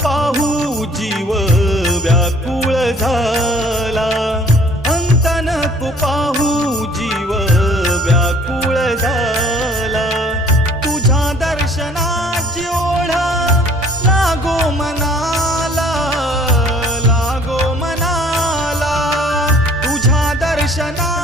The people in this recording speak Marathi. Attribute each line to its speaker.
Speaker 1: पाहू जीव व्याकुळ झाला अंतनक पाहू जीव व्याकुळ झाला तुझ्या दर्शनाची ओढ लागो मनाला लागो मनाला तुझ्या दर्शना